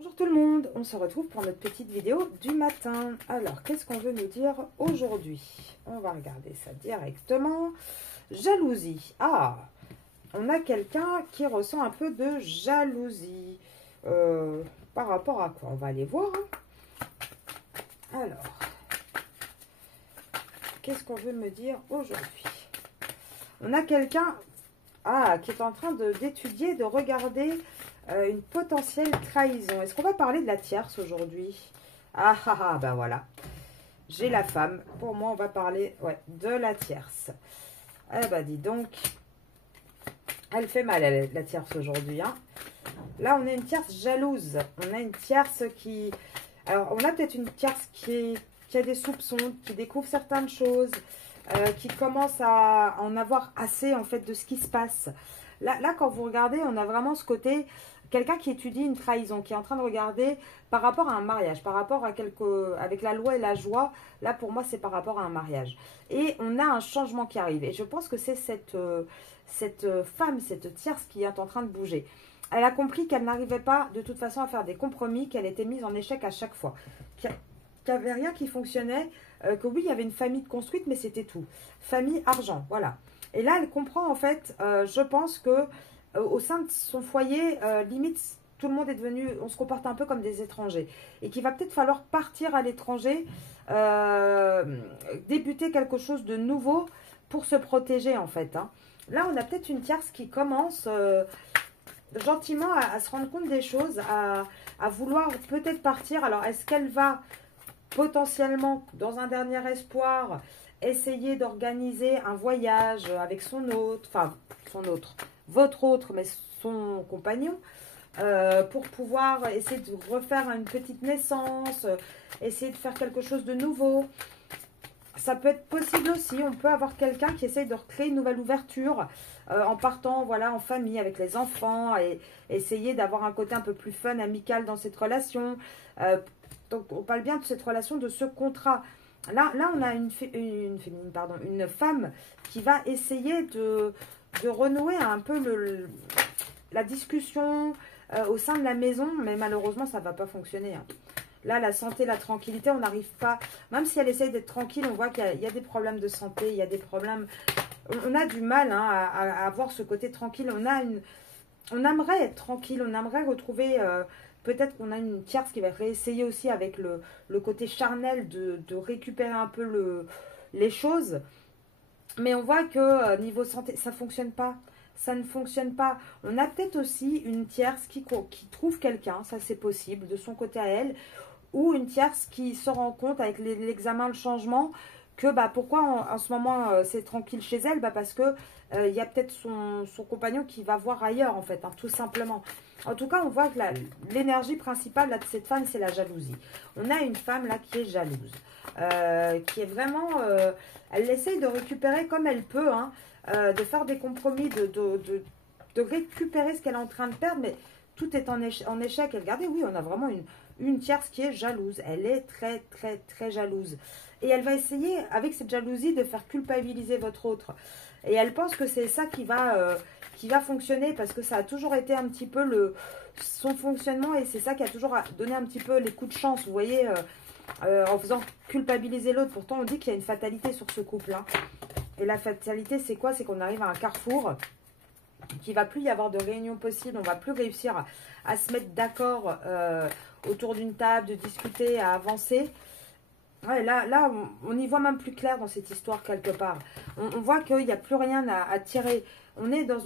Bonjour tout le monde, on se retrouve pour notre petite vidéo du matin. Alors, qu'est-ce qu'on veut nous dire aujourd'hui? On va regarder ça directement. Jalousie. Ah, on a quelqu'un qui ressent un peu de jalousie. Par rapport à quoi? On va aller voir. Alors, qu'est-ce qu'on veut me dire aujourd'hui? On a quelqu'un qui est en train d'étudier, de regarder une potentielle trahison. Est-ce qu'on va parler de la tierce aujourd'hui? Ben voilà. J'ai la femme. Pour moi, on va parler de la tierce. Eh ben, dis donc. Elle fait mal, la tierce, aujourd'hui. Hein. Là, on a une tierce jalouse. On a une tierce qui... Alors, on a peut-être une tierce qui a des soupçons, qui découvre certaines choses, qui commence à en avoir assez, en fait, de ce qui se passe. Là, quand vous regardez, on a vraiment ce côté... Quelqu'un qui étudie une trahison, qui est en train de regarder par rapport à un mariage, par rapport à avec la loi et la joie. Là, pour moi, c'est par rapport à un mariage. Et on a un changement qui arrive. Et je pense que c'est cette femme, cette tierce qui est en train de bouger. Elle a compris qu'elle n'arrivait pas de toute façon à faire des compromis, qu'elle était mise en échec à chaque fois. Qu'il n'y avait rien qui fonctionnait, que oui, il y avait une famille construite, mais c'était tout. Famille, argent, voilà. Et là, elle comprend en fait, je pense que au sein de son foyer, limite, tout le monde est devenu, on se comporte un peu comme des étrangers. Et qu'il va peut-être falloir partir à l'étranger, débuter quelque chose de nouveau pour se protéger en fait. Hein. Là, on a peut-être une tierce qui commence gentiment à se rendre compte des choses, à vouloir peut-être partir. Alors, est-ce qu'elle va potentiellement, dans un dernier espoir, essayer d'organiser un voyage avec votre autre, mais son compagnon, pour pouvoir essayer de refaire une petite naissance, essayer de faire quelque chose de nouveau. Ça peut être possible aussi, on peut avoir quelqu'un qui essaye de recréer une nouvelle ouverture en partant voilà, en famille avec les enfants et essayer d'avoir un côté un peu plus fun, amical dans cette relation. Donc on parle bien de cette relation, de ce contrat. Là on a une femme qui va essayer de renouer un peu la discussion au sein de la maison, mais malheureusement ça ne va pas fonctionner. Hein. Là, la santé, la tranquillité, on n'arrive pas, même si elle essaye d'être tranquille, on voit qu'il y a des problèmes de santé, il y a des problèmes, on a du mal hein, à avoir ce côté tranquille, on aimerait être tranquille, on aimerait retrouver, peut-être qu'on a une tierce qui va réessayer aussi avec le côté charnel de récupérer un peu les choses, mais on voit que niveau santé, ça ne fonctionne pas. Ça ne fonctionne pas. On a peut-être aussi une tierce qui trouve quelqu'un, ça c'est possible, de son côté à elle, ou une tierce qui se rend compte avec l'examen, le changement, que pourquoi en ce moment c'est tranquille chez elle, parce que il y a peut-être son compagnon qui va voir ailleurs en fait, hein, tout simplement. En tout cas, on voit que l'énergie principale là, de cette femme, c'est la jalousie. On a une femme là qui est jalouse, qui est vraiment, elle essaye de récupérer comme elle peut, hein, de faire des compromis, de récupérer ce qu'elle est en train de perdre, mais tout est en échec. Et regardez, oui, on a vraiment une tierce qui est jalouse. Elle est très, très, très jalouse. Et elle va essayer, avec cette jalousie, de faire culpabiliser votre autre. Et elle pense que c'est ça qui va fonctionner, parce que ça a toujours été un petit peu son fonctionnement, et c'est ça qui a toujours donné un petit peu les coups de chance, vous voyez, en faisant culpabiliser l'autre. Pourtant, on dit qu'il y a une fatalité sur ce couple. Hein. Et la fatalité, c'est quoi? C'est qu'on arrive à un carrefour, qu'il ne va plus y avoir de réunion possible, on ne va plus réussir à se mettre d'accord autour d'une table, de discuter, à avancer. Ouais, là on y voit même plus clair dans cette histoire quelque part. On voit qu'il n'y a plus rien à tirer. On est dans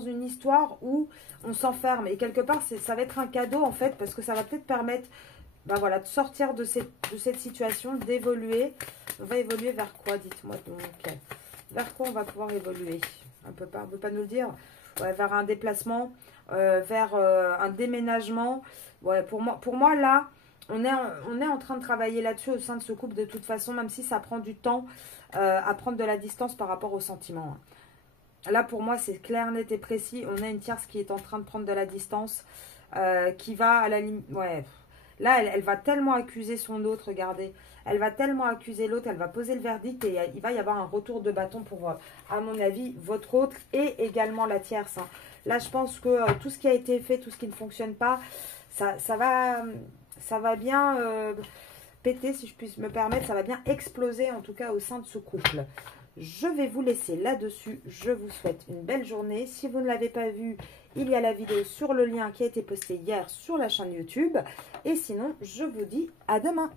une histoire où on s'enferme. Et quelque part, ça va être un cadeau en fait, parce que ça va peut-être permettre voilà, de sortir de cette situation, d'évoluer. On va évoluer vers quoi, dites-moi donc. Vers quoi on va pouvoir évoluer? On peut pas nous le dire. Ouais, vers un déplacement, vers un déménagement. Ouais, pour moi là, on est en train de travailler là-dessus au sein de ce couple de toute façon, même si ça prend du temps à prendre de la distance par rapport aux sentiments. Là, pour moi, c'est clair, net et précis. On a une tierce qui est en train de prendre de la distance, qui va à la limite... Ouais, là, elle va tellement accuser son autre, regardez. Elle va tellement accuser l'autre, elle va poser le verdict et il va y avoir un retour de bâton pour, à mon avis, votre autre et également la tierce. Hein. Là, je pense que tout ce qui a été fait, tout ce qui ne fonctionne pas, ça va bien péter, si je puis me permettre. Ça va bien exploser, en tout cas, au sein de ce couple. Je vais vous laisser là-dessus. Je vous souhaite une belle journée. Si vous ne l'avez pas vu, il y a la vidéo sur le lien qui a été posté hier sur la chaîne YouTube. Et sinon, je vous dis à demain.